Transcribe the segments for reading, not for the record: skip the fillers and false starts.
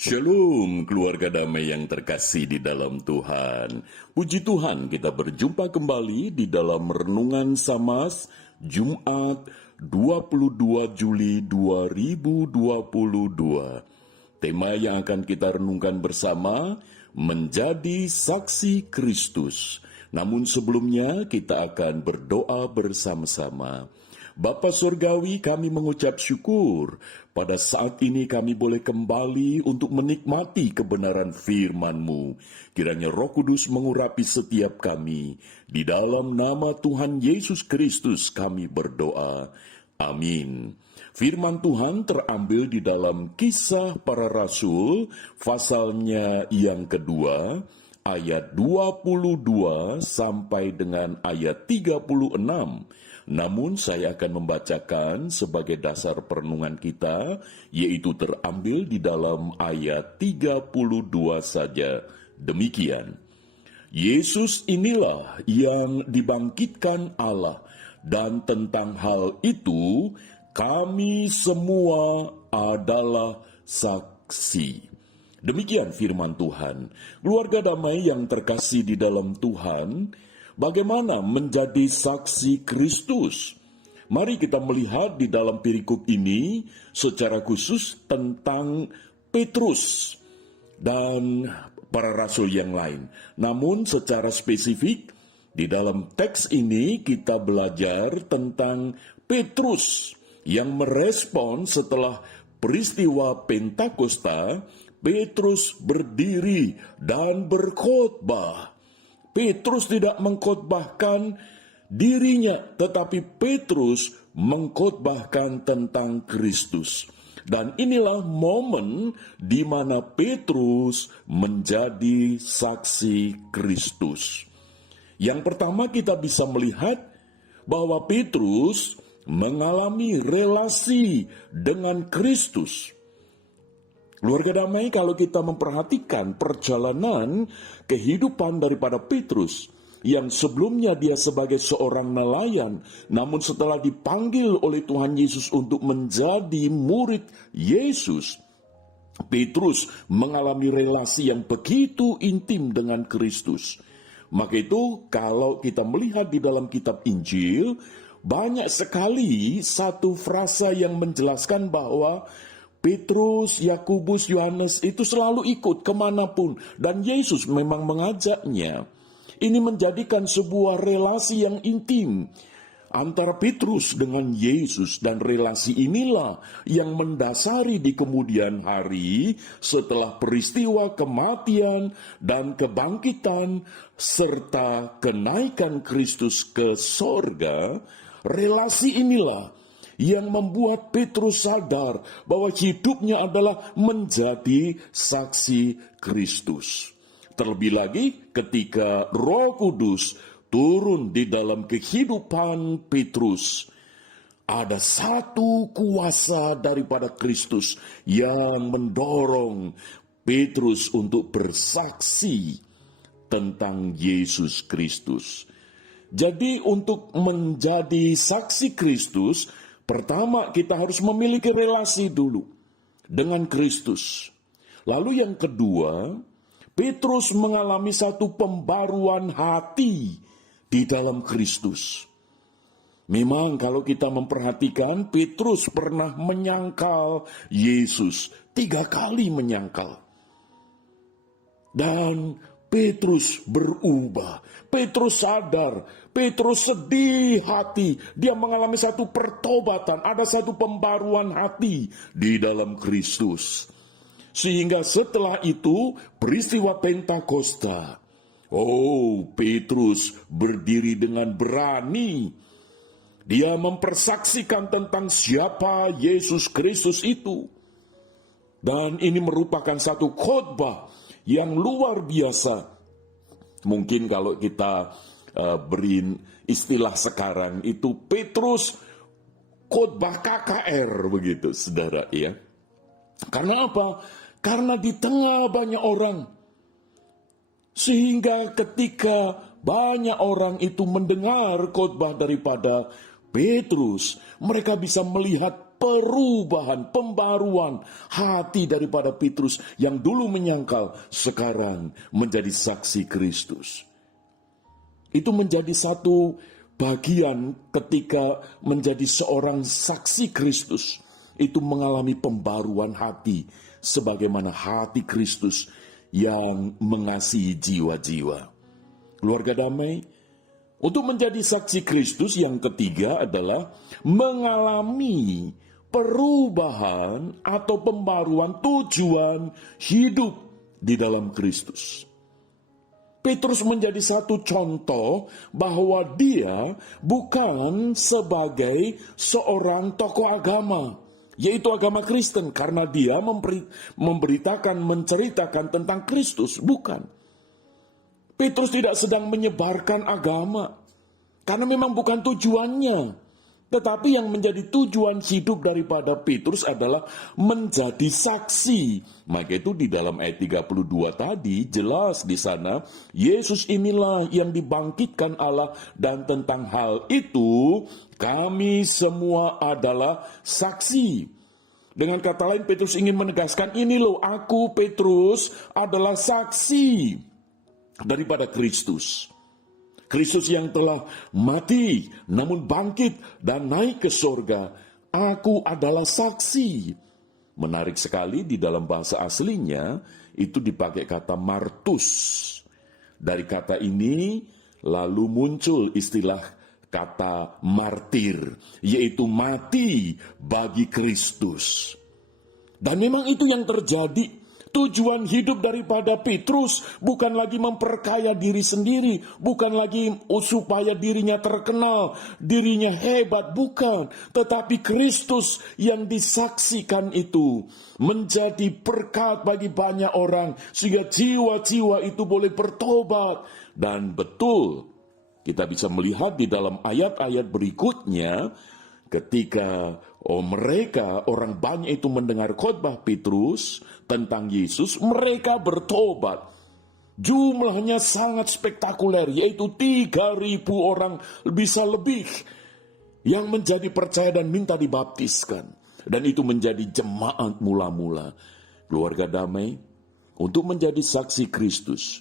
Shalom keluarga damai yang terkasih di dalam Tuhan. Puji Tuhan, kita berjumpa kembali di dalam Renungan Samas Jumat 22 Juli 2022. Tema yang akan kita renungkan bersama, menjadi saksi Kristus. Namun sebelumnya kita akan berdoa bersama-sama. Bapa Surgawi, kami mengucap syukur pada saat ini kami boleh kembali untuk menikmati kebenaran firman-Mu. Kiranya Roh Kudus mengurapi setiap kami. Di dalam nama Tuhan Yesus Kristus kami berdoa. Amin. Firman Tuhan terambil di dalam Kisah Para Rasul, pasalnya yang kedua, ayat 22 sampai dengan ayat 36. Namun saya akan membacakan sebagai dasar perenungan kita, yaitu terambil di dalam ayat 32 saja. Demikian, Yesus inilah yang dibangkitkan Allah, dan tentang hal itu kami semua adalah saksi. Demikian firman Tuhan. Keluarga damai yang terkasih di dalam Tuhan, bagaimana menjadi saksi Kristus? Mari kita melihat di dalam perikop ini secara khusus tentang Petrus dan para rasul yang lain. Namun secara spesifik di dalam teks ini kita belajar tentang Petrus yang merespon setelah peristiwa Pentakosta. Petrus berdiri dan berkhotbah. Petrus tidak mengkhotbahkan dirinya, tetapi Petrus mengkhotbahkan tentang Kristus. Dan inilah momen di mana Petrus menjadi saksi Kristus. Yang pertama kita bisa melihat bahwa Petrus mengalami relasi dengan Kristus. Keluarga damai, kalau kita memperhatikan perjalanan kehidupan daripada Petrus, yang sebelumnya dia sebagai seorang nelayan, namun setelah dipanggil oleh Tuhan Yesus untuk menjadi murid Yesus, Petrus mengalami relasi yang begitu intim dengan Kristus. Maka itu kalau kita melihat di dalam kitab Injil, banyak sekali satu frasa yang menjelaskan bahwa Petrus, Yakobus, Yohanes itu selalu ikut kemanapun. Dan Yesus memang mengajaknya. Ini menjadikan sebuah relasi yang intim antara Petrus dengan Yesus. Dan relasi inilah yang mendasari di kemudian hari setelah peristiwa kematian dan kebangkitan serta kenaikan Kristus ke sorga. Relasi inilah yang membuat Petrus sadar bahwa hidupnya adalah menjadi saksi Kristus. Terlebih lagi ketika Roh Kudus turun di dalam kehidupan Petrus, ada satu kuasa daripada Kristus yang mendorong Petrus untuk bersaksi tentang Yesus Kristus. Jadi untuk menjadi saksi Kristus, pertama, kita harus memiliki relasi dulu dengan Kristus. Lalu yang kedua, Petrus mengalami satu pembaruan hati di dalam Kristus. Memang kalau kita memperhatikan, Petrus pernah menyangkal Yesus, 3 kali menyangkal. Dan Petrus berubah, Petrus sadar, Petrus sedih hati, dia mengalami satu pertobatan, ada satu pembaruan hati di dalam Kristus. Sehingga setelah itu peristiwa Pentakosta, Petrus berdiri dengan berani. Dia mempersaksikan tentang siapa Yesus Kristus itu. Dan ini merupakan satu khotbah yang luar biasa. Mungkin kalau kita beri istilah sekarang itu Petrus khotbah KKR begitu, saudara ya. Karena apa? Karena di tengah banyak orang. Sehingga ketika banyak orang itu mendengar khotbah daripada Petrus, mereka bisa melihat perubahan, pembaruan hati daripada Petrus yang dulu menyangkal, sekarang menjadi saksi Kristus. Itu menjadi satu bagian ketika menjadi seorang saksi Kristus. Itu mengalami pembaruan hati, sebagaimana hati Kristus yang mengasihi jiwa-jiwa. Keluarga damai, untuk menjadi saksi Kristus yang ketiga adalah mengalami perubahan atau pembaruan tujuan hidup di dalam Kristus. Petrus menjadi satu contoh bahwa dia bukan sebagai seorang tokoh agama, yaitu agama Kristen, karena dia memberitakan, menceritakan tentang Kristus, bukan. Petrus tidak sedang menyebarkan agama, karena memang bukan tujuannya. Tetapi yang menjadi tujuan hidup daripada Petrus adalah menjadi saksi. Maka itu di dalam ayat 32 tadi jelas di sana, Yesus inilah yang dibangkitkan Allah, dan tentang hal itu kami semua adalah saksi. Dengan kata lain, Petrus ingin menegaskan, ini loh, aku Petrus adalah saksi daripada Kristus. Kristus yang telah mati, namun bangkit dan naik ke sorga. Aku adalah saksi. Menarik sekali, di dalam bahasa aslinya, itu dipakai kata martus. Dari kata ini, lalu muncul istilah kata martir, yaitu mati bagi Kristus. Dan memang itu yang terjadi. Tujuan hidup daripada Petrus bukan lagi memperkaya diri sendiri, bukan lagi supaya dirinya terkenal, dirinya hebat, bukan. Tetapi Kristus yang disaksikan itu menjadi berkat bagi banyak orang, sehingga jiwa-jiwa itu boleh bertobat. Dan betul, kita bisa melihat di dalam ayat-ayat berikutnya, ketika mereka, orang banyak itu mendengar khotbah Petrus tentang Yesus, mereka bertobat. Jumlahnya sangat spektakuler, yaitu 3.000 orang, bisa lebih, yang menjadi percaya dan minta dibaptiskan. Dan itu menjadi jemaat mula-mula. Keluarga damai, untuk menjadi saksi Kristus,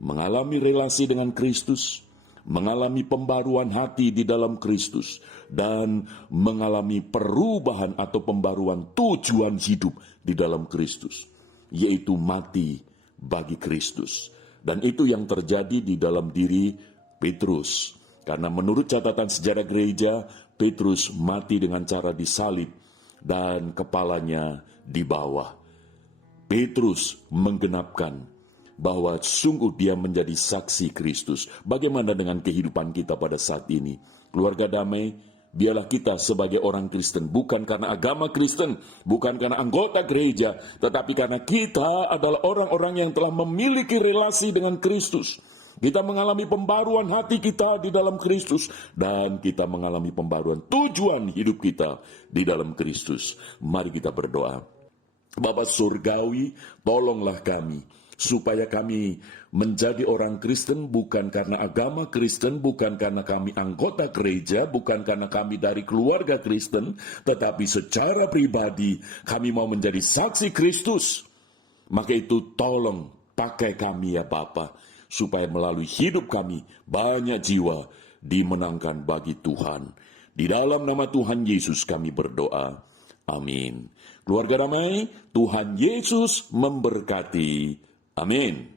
mengalami relasi dengan Kristus, mengalami pembaruan hati di dalam Kristus, dan mengalami perubahan atau pembaruan tujuan hidup di dalam Kristus, yaitu mati bagi Kristus. Dan itu yang terjadi di dalam diri Petrus. Karena menurut catatan sejarah gereja, Petrus mati dengan cara disalib dan kepalanya di bawah. Petrus menggenapkan bahwa sungguh dia menjadi saksi Kristus. Bagaimana dengan kehidupan kita pada saat ini? Keluarga damai, biarlah kita sebagai orang Kristen, bukan karena agama Kristen, bukan karena anggota gereja, tetapi karena kita adalah orang-orang yang telah memiliki relasi dengan Kristus. Kita mengalami pembaruan hati kita di dalam Kristus, dan kita mengalami pembaruan tujuan hidup kita di dalam Kristus. Mari kita berdoa. Bapa Surgawi, tolonglah kami, supaya kami menjadi orang Kristen bukan karena agama Kristen, bukan karena kami anggota gereja, bukan karena kami dari keluarga Kristen, tetapi secara pribadi kami mau menjadi saksi Kristus. Maka itu tolong pakai kami ya Bapa, supaya melalui hidup kami banyak jiwa dimenangkan bagi Tuhan. Di dalam nama Tuhan Yesus kami berdoa. Amin. Keluarga damai, Tuhan Yesus memberkati. Amin.